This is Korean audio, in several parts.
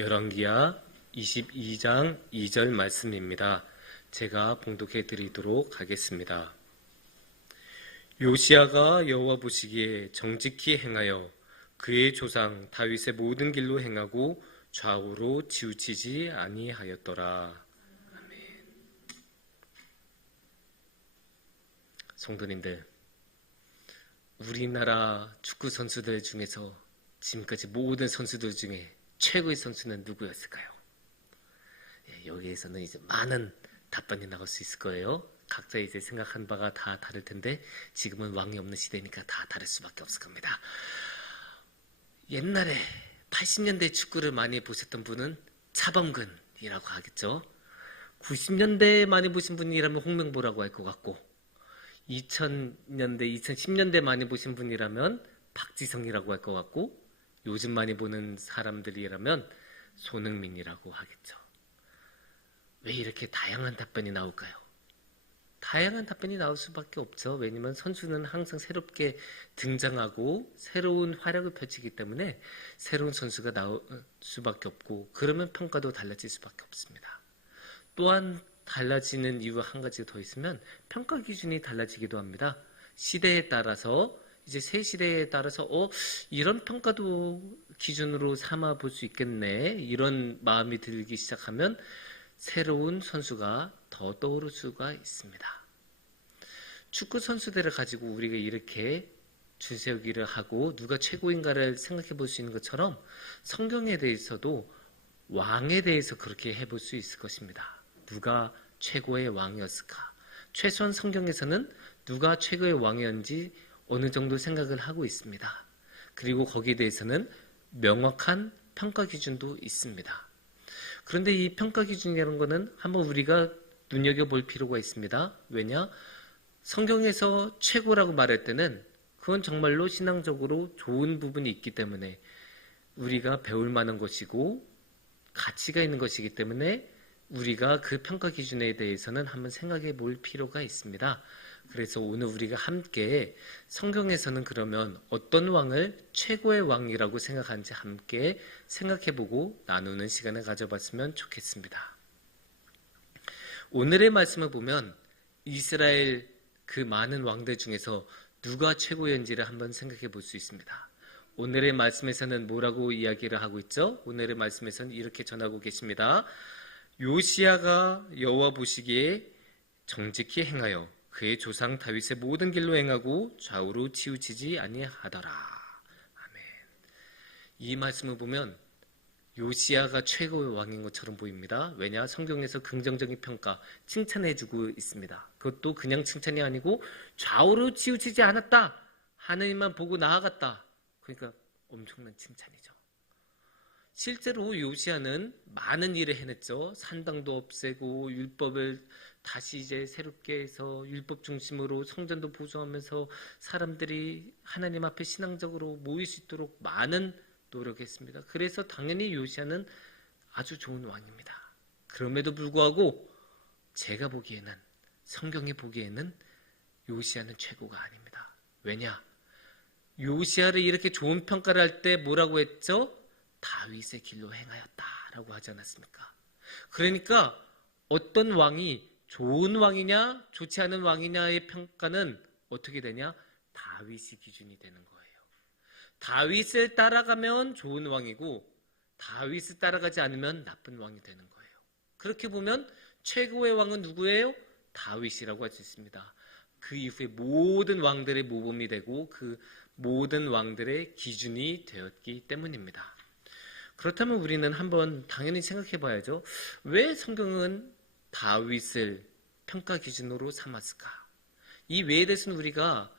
열왕기하 22장 2절 말씀입니다. 제가 봉독해 드리도록 하겠습니다. 요시야가 여호와 보시기에 정직히 행하여 그의 조상 다윗의 모든 길로 행하고 좌우로 치우치지 아니하였더라. 아멘. 성도님들, 우리나라 축구 선수들 중에서 지금까지 모든 선수들 중에 최고의 선수는 누구였을까요? 여기에서는 이제 많은 답변이 나올 수 있을 거예요. 각자 이제 생각한 바가 다 다를 텐데 지금은 왕이 없는 시대니까 다 다를 수밖에 없을 겁니다. 옛날에 80년대 축구를 많이 보셨던 분은 차범근이라고 하겠죠. 90년대 많이 보신 분이라면 홍명보라고 할 것 같고 2000년대, 2010년대 많이 보신 분이라면 박지성이라고 할 것 같고 요즘 많이 보는 사람들이라면 손흥민이라고 하겠죠. 왜 이렇게 다양한 답변이 나올까요? 다양한 답변이 나올 수밖에 없죠. 왜냐하면 선수는 항상 새롭게 등장하고 새로운 활약을 펼치기 때문에 새로운 선수가 나올 수밖에 없고 그러면 평가도 달라질 수밖에 없습니다. 또한 달라지는 이유 한 가지 더 있으면 평가 기준이 달라지기도 합니다. 시대에 따라서 이제 새 시대에 따라서 이런 평가도 기준으로 삼아 볼 수 있겠네 이런 마음이 들기 시작하면 새로운 선수가 더 떠오를 수가 있습니다. 축구 선수들을 가지고 우리가 이렇게 줄세우기를 하고 누가 최고인가를 생각해 볼 수 있는 것처럼 성경에 대해서도 왕에 대해서 그렇게 해볼 수 있을 것입니다. 누가 최고의 왕이었을까? 최소한 성경에서는 누가 최고의 왕이었는지 어느 정도 생각을 하고 있습니다. 그리고 거기에 대해서는 명확한 평가 기준도 있습니다. 그런데 이 평가 기준이라는 것은 한번 우리가 눈여겨볼 필요가 있습니다. 왜냐? 성경에서 최고라고 말할 때는 그건 정말로 신앙적으로 좋은 부분이 있기 때문에 우리가 배울 만한 것이고 가치가 있는 것이기 때문에 우리가 그 평가 기준에 대해서는 한번 생각해 볼 필요가 있습니다. 그래서 오늘 우리가 함께 성경에서는 그러면 어떤 왕을 최고의 왕이라고 생각하는지 함께 생각해보고 나누는 시간을 가져봤으면 좋겠습니다. 오늘의 말씀을 보면 이스라엘 그 많은 왕들 중에서 누가 최고였는지를 한번 생각해 볼 수 있습니다. 오늘의 말씀에서는 뭐라고 이야기를 하고 있죠? 오늘의 말씀에서는 이렇게 전하고 계십니다. 요시야가 여호와 보시기에 정직히 행하여 그의 조상 다윗의 모든 길로 행하고 좌우로 치우치지 아니하더라. 아멘. 이 말씀을 보면 요시야가 최고의 왕인 것처럼 보입니다. 왜냐? 성경에서 긍정적인 평가, 칭찬해주고 있습니다. 그것도 그냥 칭찬이 아니고 좌우로 치우치지 않았다. 하느님만 보고 나아갔다. 그러니까 엄청난 칭찬이죠. 실제로 요시야는 많은 일을 해냈죠. 산당도 없애고 율법을 다시 이제 새롭게 해서 율법 중심으로 성전도 보수하면서 사람들이 하나님 앞에 신앙적으로 모일 수 있도록 많은 노력했습니다. 그래서 당연히 요시야는 아주 좋은 왕입니다. 그럼에도 불구하고 제가 보기에는 성경이 보기에는 요시야는 최고가 아닙니다. 왜냐? 요시야를 이렇게 좋은 평가를 할 때 뭐라고 했죠? 다윗의 길로 행하였다라고 하지 않았습니까? 그러니까 어떤 왕이 좋은 왕이냐 좋지 않은 왕이냐의 평가는 어떻게 되냐? 다윗이 기준이 되는 거예요. 다윗을 따라가면 좋은 왕이고 다윗을 따라가지 않으면 나쁜 왕이 되는 거예요. 그렇게 보면 최고의 왕은 누구예요? 다윗이라고 할 수 있습니다. 그 이후에 모든 왕들의 모범이 되고 그 모든 왕들의 기준이 되었기 때문입니다. 그렇다면 우리는 한번 당연히 생각해 봐야죠. 왜 성경은 다윗을 평가 기준으로 삼았을까? 이 외에 대해서는 우리가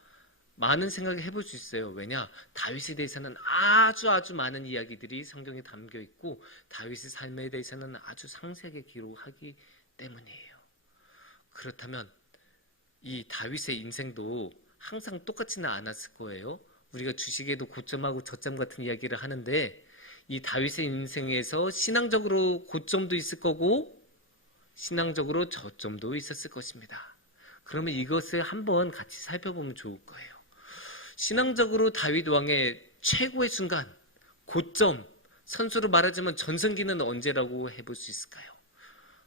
많은 생각을 해볼 수 있어요. 왜냐? 다윗에 대해서는 아주 많은 이야기들이 성경에 담겨 있고 다윗의 삶에 대해서는 아주 상세하게 기록하기 때문이에요. 그렇다면 이 다윗의 인생도 항상 똑같지는 않았을 거예요. 우리가 주식에도 고점하고 저점 같은 이야기를 하는데 이 다윗의 인생에서 신앙적으로 고점도 있을 거고 신앙적으로 저점도 있었을 것입니다. 그러면 이것을 한번 같이 살펴보면 좋을 거예요. 신앙적으로 다윗 왕의 최고의 순간, 고점, 선수로 말하자면 전성기는 언제라고 해볼 수 있을까요?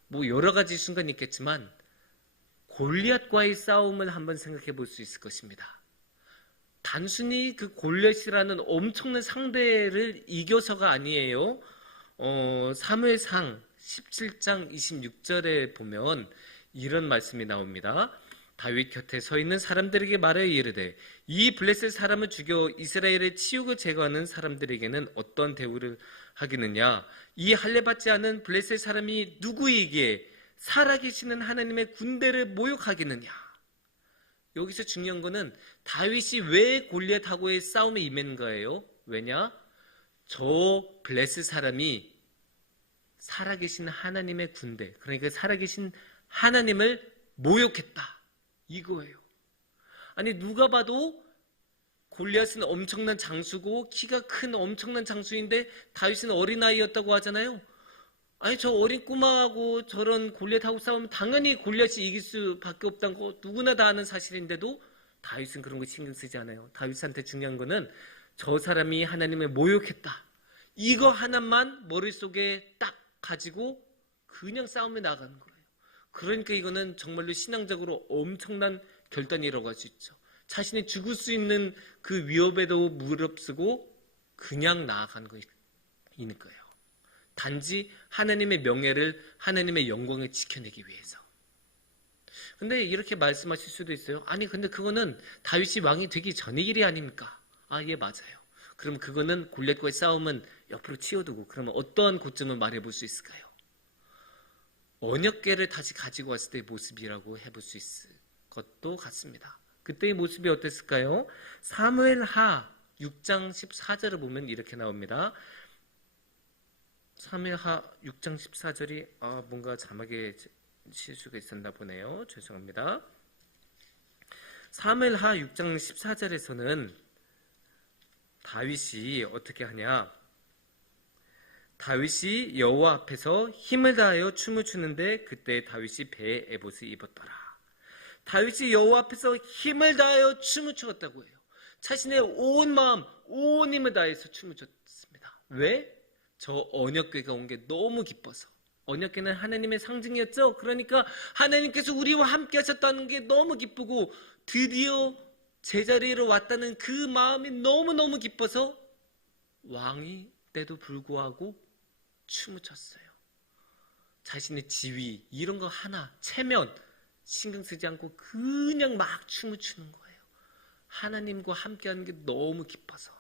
뭐 여러 가지 순간이 있겠지만 골리앗과의 싸움을 한번 생각해 볼 수 있을 것입니다. 단순히 그 골리앗이라는 엄청난 상대를 이겨서가 아니에요. 사무엘상 17장 26절에 보면 이런 말씀이 나옵니다. 다윗 곁에 서 있는 사람들에게 말하여 이르되 이 블레셋 사람을 죽여 이스라엘의 치욕을 제거하는 사람들에게는 어떤 대우를 하겠느냐? 이 할례받지 않은 블레셋 사람이 누구이기에 살아계시는 하나님의 군대를 모욕하겠느냐? 여기서 중요한 거는 다윗이 왜 골리앗하고의 싸움에 임했는가예요. 왜냐? 저 블레셋 사람이 살아계신 하나님의 군대, 그러니까 살아계신 하나님을 모욕했다. 이거예요. 아니 누가 봐도 골리앗은 엄청난 장수고 키가 큰 엄청난 장수인데 다윗은 어린아이였다고 하잖아요. 아니 저 어린 꼬마하고 저런 골리앗하고 싸우면 당연히 골리앗이 이길 수밖에 없다는 거 누구나 다 아는 사실인데도 다윗은 그런 거 신경 쓰지 않아요. 다윗한테 중요한 거는 저 사람이 하나님을 모욕했다. 이거 하나만 머릿속에 딱 가지고 그냥 싸움에 나가는 거예요. 그러니까 이거는 정말로 신앙적으로 엄청난 결단이라고 할 수 있죠. 자신이 죽을 수 있는 그 위협에도 무릅쓰고 그냥 나아가는 거니까요. 단지 하나님의 명예를, 하나님의 영광을 지켜내기 위해서. 근데 이렇게 말씀하실 수도 있어요. 아니 근데 그거는 다윗이 왕이 되기 전의 일이 아닙니까? 아, 예, 맞아요. 그럼 그거는 골리앗과의 싸움은 옆으로 치워두고 그러면 어떠한 고점을 말해볼 수 있을까요? 언약궤를 다시 가지고 왔을 때의 모습이라고 해볼 수 있을 것도 같습니다. 그때의 모습이 어땠을까요? 사무엘하 6장 14절을 보면 이렇게 나옵니다. 사무엘하 6장 14절이 뭔가 자막에 실수가 있었나 보네요. 죄송합니다. 사무엘하 6장 14절에서는 다윗이 어떻게 하냐? 다윗이 여호와 앞에서 힘을 다하여 춤을 추는데 그때 다윗이 배에 에봇을 입었더라. 다윗이 여호와 앞에서 힘을 다하여 춤을 추었다고 해요. 자신의 온 마음, 온 힘을 다해서 춤을 췄습니다. 왜? 저 언약궤가 온 게 너무 기뻐서. 언약궤는 하나님의 상징이었죠. 그러니까 하나님께서 우리와 함께 하셨다는 게 너무 기쁘고 드디어 제자리로 왔다는 그 마음이 너무너무 기뻐서 왕이 때도 불구하고 춤을 췄어요. 자신의 지위 이런 거 하나 체면 신경 쓰지 않고 그냥 막 춤을 추는 거예요. 하나님과 함께하는 게 너무 기뻐서.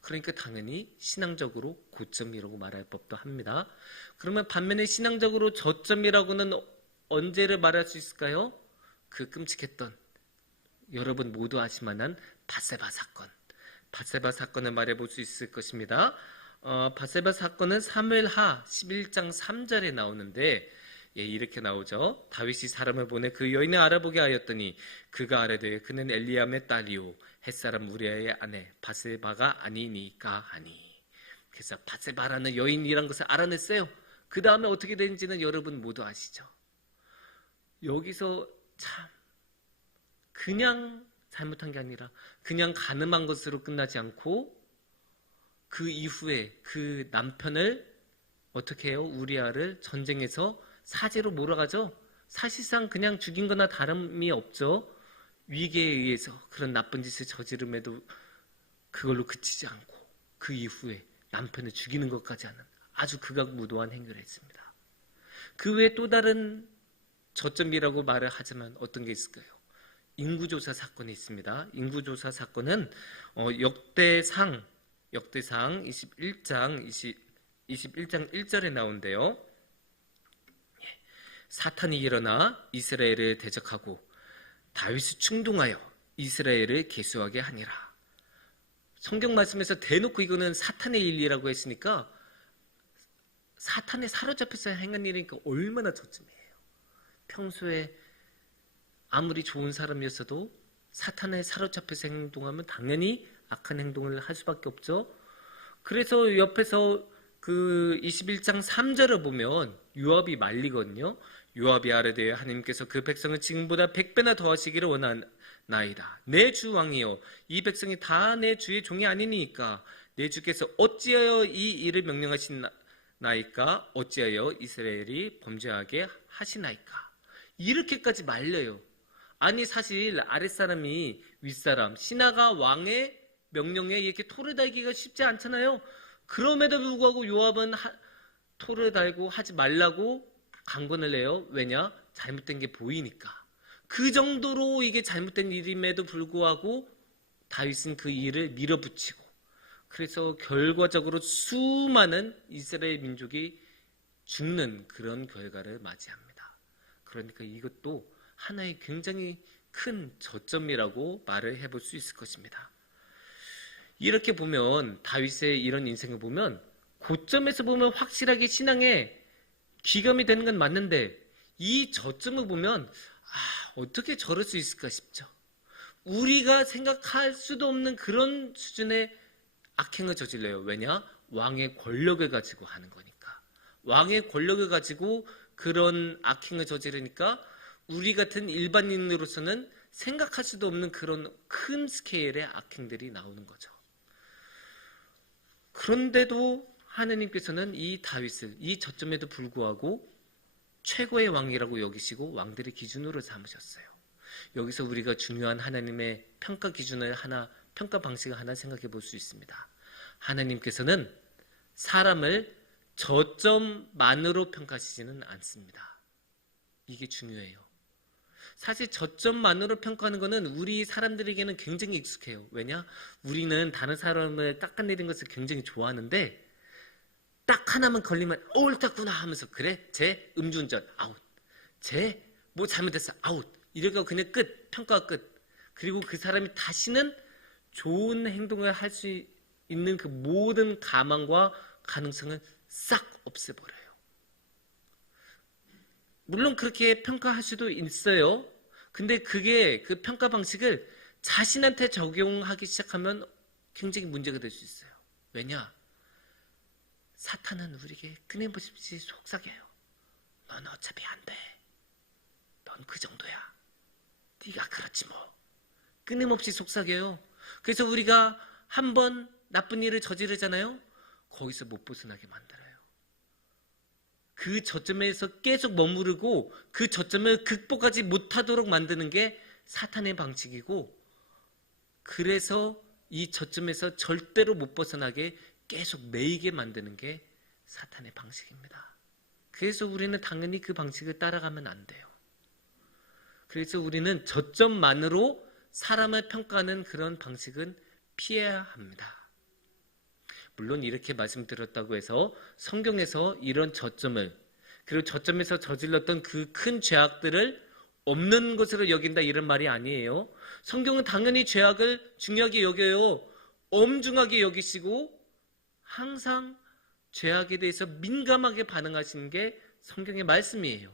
그러니까 당연히 신앙적으로 고점이라고 말할 법도 합니다. 그러면 반면에 신앙적으로 저점이라고는 언제를 말할 수 있을까요? 그 끔찍했던 여러분 모두 아실만한 밧세바 사건. 밧세바 사건을 말해볼 수 있을 것입니다. 밧세바 사건은 사무엘하 11장 3절에 나오는데 이렇게 나오죠. 다윗이 사람을 보내 그 여인을 알아보게 하였더니 그가 아뢰되 그는 엘리암의 딸이요 햇사람 우리아의 아내 밧세바가 아니니까 하니. 그래서 밧세바라는 여인이란 것을 알아냈어요. 그 다음에 어떻게 되는지는 여러분 모두 아시죠. 여기서 참 그냥 잘못한 게 아니라 그냥 가늠한 것으로 끝나지 않고 그 이후에 그 남편을 어떻게 해요? 우리아를 전쟁에서 사제로 몰아가죠. 사실상 그냥 죽인 거나 다름이 없죠. 위계에 의해서 그런 나쁜 짓을 저지름에도 그걸로 그치지 않고 그 이후에 남편을 죽이는 것까지 하는 아주 극악무도한 행위를 했습니다. 그 외에 또 다른 저점이라고 말을 하지만 어떤 게 있을까요? 인구조사 사건이 있습니다. 인구조사 사건은 역대상 21장 1절에 나온대요. 사탄이 일어나 이스라엘을 대적하고 다윗을 충동하여 이스라엘을 계수하게 하니라. 성경 말씀에서 대놓고 이거는 사탄의 일이라고 했으니까 사탄에 사로잡혀서 행한 일이니까 얼마나 저점이에요. 평소에 아무리 좋은 사람이었어도 사탄에 사로잡혀서 행동하면 당연히 악한 행동을 할 수밖에 없죠. 그래서 옆에서 그 21장 3절을 보면 요압이 말리거든요. 요압이 아뢰되 하나님께서 그 백성을 지금보다 100배나 더하시기를 원하나이다. 내 주 왕이여 이 백성이 다 내 주의 종이 아니니까 내 주께서 어찌하여 이 일을 명령하시나이까? 어찌하여 이스라엘이 범죄하게 하시나이까? 이렇게까지 말려요. 아니 사실 아랫사람이 윗사람, 신하가 왕의 명령에 이렇게 토를 달기가 쉽지 않잖아요. 그럼에도 불구하고 요압은 토를 달고 하지 말라고 강권을 해요. 왜냐? 잘못된 게 보이니까. 그 정도로 이게 잘못된 일임에도 불구하고 다윗은 그 일을 밀어붙이고, 그래서 결과적으로 수많은 이스라엘 민족이 죽는 그런 결과를 맞이합니다. 그러니까 이것도 하나의 굉장히 큰 저점이라고 말을 해볼 수 있을 것입니다. 이렇게 보면 다윗의 이런 인생을 보면 고점에서 보면 확실하게 신앙에 귀감이 되는 건 맞는데, 이 저점을 보면 어떻게 저럴 수 있을까 싶죠. 우리가 생각할 수도 없는 그런 수준의 악행을 저질러요. 왜냐? 왕의 권력을 가지고 하는 거니까. 왕의 권력을 가지고 그런 악행을 저지르니까 우리 같은 일반인으로서는 생각할 수도 없는 그런 큰 스케일의 악행들이 나오는 거죠. 그런데도 하느님께서는 이 다윗을 이 저점에도 불구하고 최고의 왕이라고 여기시고 왕들의 기준으로 삼으셨어요. 여기서 우리가 중요한 하나님의 평가 기준을 평가 방식을 하나 생각해 볼 수 있습니다. 하나님께서는 사람을 저점만으로 평가하시지는 않습니다. 이게 중요해요. 사실 저점만으로 평가하는 것은 우리 사람들에게는 굉장히 익숙해요. 왜냐? 우리는 다른 사람을 깎아내리는 것을 굉장히 좋아하는데, 딱 하나만 걸리면 옳았구나 하면서, 그래? 쟤 음주운전 아웃, 쟤 뭐 잘못했어 아웃, 이래가 그냥 끝, 평가가 끝. 그리고 그 사람이 다시는 좋은 행동을 할 수 있는 그 모든 가망과 가능성을 싹 없애버려요. 물론 그렇게 평가할 수도 있어요. 근데 그게 그 평가 방식을 자신한테 적용하기 시작하면 굉장히 문제가 될 수 있어요. 왜냐? 사탄은 우리에게 끊임없이 속삭여요. 넌 어차피 안 돼. 넌 그 정도야. 네가 그렇지 뭐. 끊임없이 속삭여요. 그래서 우리가 한번 나쁜 일을 저지르잖아요. 거기서 못 벗어나게 만들어요. 그 저점에서 계속 머무르고 그 저점을 극복하지 못하도록 만드는 게 사탄의 방식이고, 그래서 이 저점에서 절대로 못 벗어나게 계속 매이게 만드는 게 사탄의 방식입니다. 그래서 우리는 당연히 그 방식을 따라가면 안 돼요. 그래서 우리는 저점만으로 사람을 평가하는 그런 방식은 피해야 합니다. 물론 이렇게 말씀드렸다고 해서 성경에서 이런 저점을, 그리고 저점에서 저질렀던 그 큰 죄악들을 없는 것으로 여긴다 이런 말이 아니에요. 성경은 당연히 죄악을 중요하게 여겨요. 엄중하게 여기시고 항상 죄악에 대해서 민감하게 반응하시는 게 성경의 말씀이에요.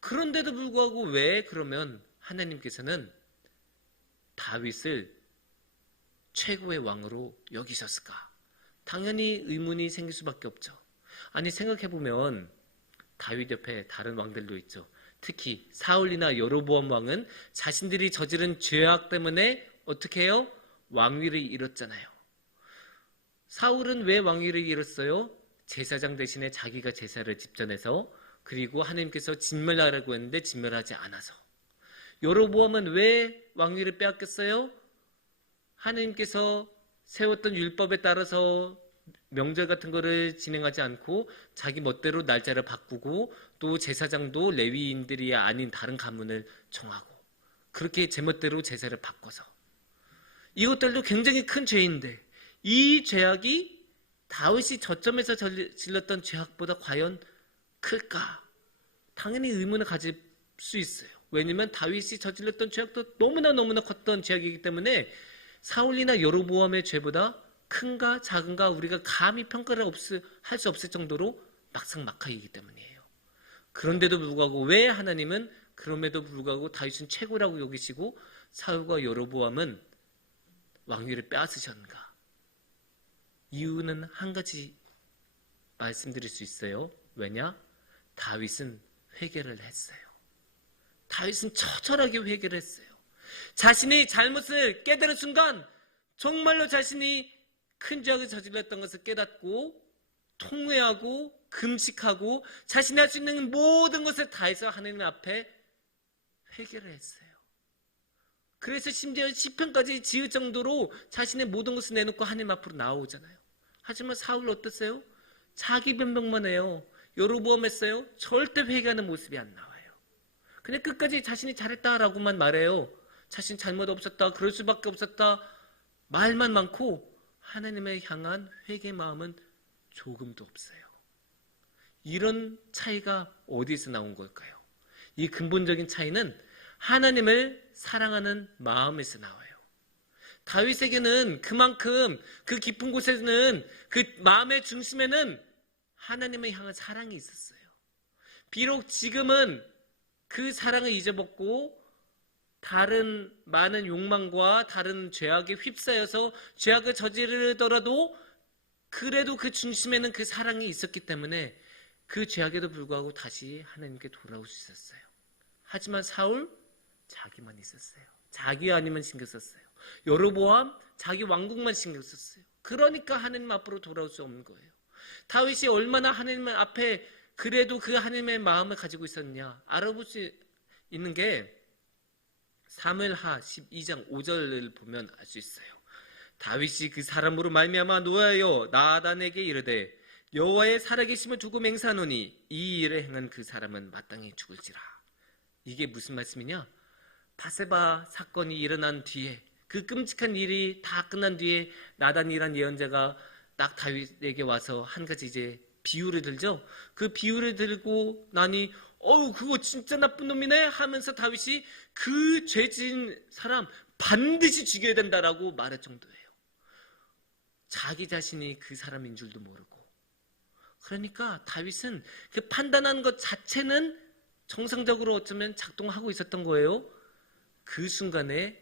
그런데도 불구하고 왜 그러면 하나님께서는 다윗을 최고의 왕으로 여기셨을까? 당연히 의문이 생길 수밖에 없죠. 아니 생각해보면 다윗 옆에 다른 왕들도 있죠. 특히 사울이나 여로보암 왕은 자신들이 저지른 죄악 때문에 어떻게 해요? 왕위를 잃었잖아요. 사울은 왜 왕위를 잃었어요? 제사장 대신에 자기가 제사를 집전해서, 그리고 하나님께서 진멸하라고 했는데 진멸하지 않아서. 여로보암은 왜 왕위를 빼앗겼어요? 하나님께서 세웠던 율법에 따라서 명절 같은 거를 진행하지 않고 자기 멋대로 날짜를 바꾸고, 또 제사장도 레위인들이 아닌 다른 가문을 정하고, 그렇게 제멋대로 제사를 바꿔서, 이것들도 굉장히 큰 죄인데 이 죄악이 다윗이 저점에서 질렀던 죄악보다 과연 클까? 당연히 의문을 가질 수 있어요. 왜냐하면 다윗이 저질렀던 죄악도 너무나 컸던 죄악이기 때문에 사울이나 여로보암의 죄보다 큰가 작은가 우리가 감히 평가를 할 수 없을 정도로 막상막하이기 때문이에요. 그런데도 불구하고 왜 하나님은 그럼에도 불구하고 다윗은 최고라고 여기시고 사울과 여로보암은 왕위를 빼앗으셨는가? 이유는 한 가지 말씀드릴 수 있어요. 왜냐? 다윗은 회개를 했어요. 다윗은 처절하게 회개를 했어요. 자신의 잘못을 깨달은 순간 정말로 자신이 큰 죄악을 저질렀던 것을 깨닫고 통회하고 금식하고 자신이 할 수 있는 모든 것을 다해서 하나님 앞에 회개를 했어요. 그래서 심지어 시편까지 지을 정도로 자신의 모든 것을 내놓고 하나님 앞으로 나오잖아요. 하지만 사울 어땠어요? 자기 변명만 해요. 여로보암 했어요? 절대 회개하는 모습이 안 나와요. 그냥 끝까지 자신이 잘했다라고만 말해요. 자신 잘못 없었다, 그럴 수밖에 없었다, 말만 많고 하나님을 향한 회개 마음은 조금도 없어요. 이런 차이가 어디서 나온 걸까요? 이 근본적인 차이는 하나님을 사랑하는 마음에서 나와요. 다윗에게는 그만큼 그 깊은 곳에는 그 마음의 중심에는 하나님을 향한 사랑이 있었어요. 비록 지금은 그 사랑을 잊어먹고 다른 많은 욕망과 다른 죄악에 휩싸여서 죄악을 저지르더라도 그래도 그 중심에는 그 사랑이 있었기 때문에 그 죄악에도 불구하고 다시 하나님께 돌아올 수 있었어요. 하지만 사울 자기만 있었어요. 자기 아니면 신경 썼어요. 여로보암 자기 왕국만 신경 썼어요. 그러니까 하나님 앞으로 돌아올 수 없는 거예요. 다윗이 얼마나 하나님 앞에 그래도 그 하나님의 마음을 가지고 있었냐 알아볼 수 있는 게 사무엘하 12장 5절을 보면 알 수 있어요. 다윗이 그 사람으로 말미암아 노하여 나단에게 이르되 여호와의 살아계심을 두고 맹세하노니 이 일을 행한 그 사람은 마땅히 죽을지라. 이게 무슨 말씀이냐? 바세바 사건이 일어난 뒤에 그 끔찍한 일이 다 끝난 뒤에 나단이란 예언자가 딱 다윗에게 와서 한 가지 이제 비유를 들죠. 그 비유를 들고 나니 어우 그거 진짜 나쁜 놈이네 하면서 다윗이 그 죄진 사람 반드시 죽여야 된다라고 말할 정도예요. 자기 자신이 그 사람인 줄도 모르고. 그러니까 다윗은 그 판단하는 것 자체는 정상적으로 어쩌면 작동하고 있었던 거예요. 그 순간에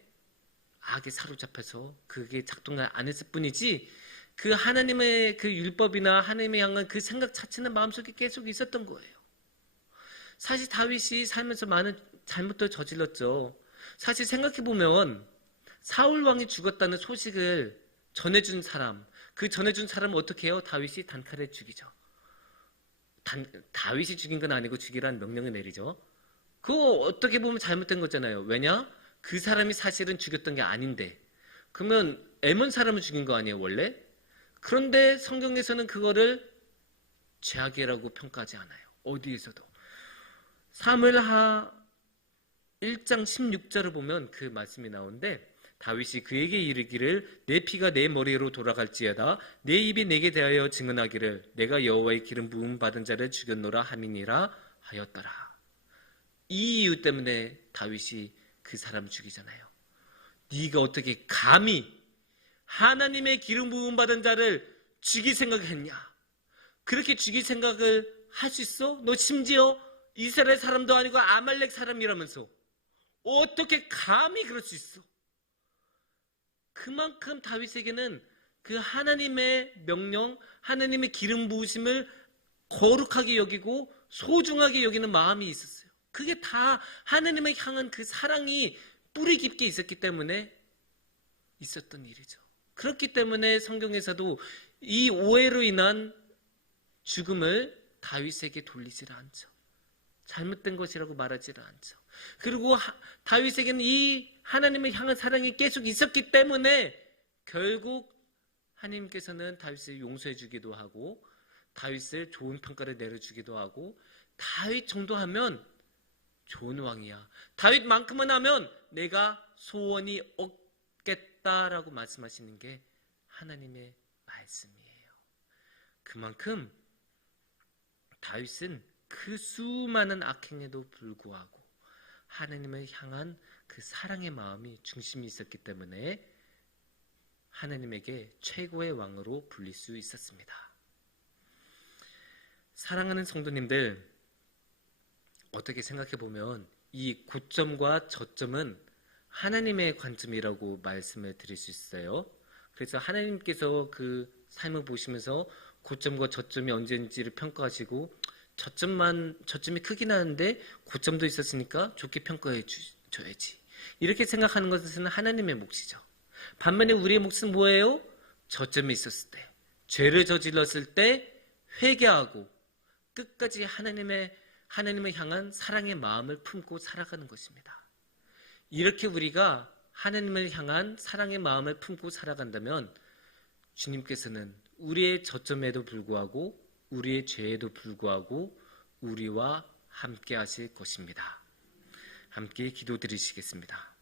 악에 사로잡혀서 그게 작동을 안 했을 뿐이지 그 하나님의 그 율법이나 하나님의 향한 그 생각 자체는 마음속에 계속 있었던 거예요. 사실 다윗이 살면서 많은 잘못도 저질렀죠. 사실 생각해보면 사울 왕이 죽었다는 소식을 전해준 사람, 그 전해준 사람은 어떻게 해요? 다윗이 단칼에 죽이죠. 다윗이 죽인 건 아니고 죽이라는 명령을 내리죠. 그거 어떻게 보면 잘못된 거잖아요. 왜냐? 그 사람이 사실은 죽였던 게 아닌데 그러면 엠몬 사람을 죽인 거 아니에요 원래? 그런데 성경에서는 그거를 죄악이라고 평가하지 않아요. 어디에서도. 사무엘하 1장 16절을 보면 그 말씀이 나오는데 다윗이 그에게 이르기를 내 피가 내 머리로 돌아갈지어다 내 입이 내게 대하여 증언하기를 내가 여호와의 기름 부음 받은 자를 죽였노라 함이니라 하였더라. 이 이유 때문에 다윗이 그 사람 죽이잖아요. 네가 어떻게 감히 하나님의 기름 부음 받은 자를 죽일 생각했냐? 그렇게 죽일 생각을 할 수 있어? 너 심지어 이스라엘 사람도 아니고 아말렉 사람이라면서 어떻게 감히 그럴 수 있어? 그만큼 다윗에게는 그 하나님의 명령, 하나님의 기름 부으심을 거룩하게 여기고 소중하게 여기는 마음이 있었어요. 그게 다 하나님을 향한 그 사랑이 뿌리 깊게 있었기 때문에 있었던 일이죠. 그렇기 때문에 성경에서도 이 오해로 인한 죽음을 다윗에게 돌리지를 않죠. 잘못된 것이라고 말하지를 않죠. 그리고 다윗에게는 이 하나님을 향한 사랑이 계속 있었기 때문에 결국 하나님께서는 다윗을 용서해 주기도 하고 다윗을 좋은 평가를 내려주기도 하고 다윗 정도 하면 좋은 왕이야. 다윗만큼은 하면 내가 소원이 없겠다라고 말씀하시는 게 하나님의 말씀이에요. 그만큼 다윗은 그 수많은 악행에도 불구하고 하나님을 향한 그 사랑의 마음이 중심이 있었기 때문에 하나님에게 최고의 왕으로 불릴 수 있었습니다. 사랑하는 성도님들, 어떻게 생각해 보면 이 고점과 저점은 하나님의 관점이라고 말씀을 드릴 수 있어요. 그래서 하나님께서 그 삶을 보시면서 고점과 저점이 언제인지를 평가하시고 저점이 크긴 하는데 고점도 있었으니까 좋게 평가해 줘야지. 이렇게 생각하는 것은 하나님의 몫이죠. 반면에 우리의 몫은 뭐예요? 저점에 있었을 때, 죄를 저질렀을 때 회개하고 끝까지 하나님을 향한 사랑의 마음을 품고 살아가는 것입니다. 이렇게 우리가 하나님을 향한 사랑의 마음을 품고 살아간다면 주님께서는 우리의 저점에도 불구하고 우리의 죄에도 불구하고 우리와 함께 하실 것입니다. 함께 기도드리시겠습니다.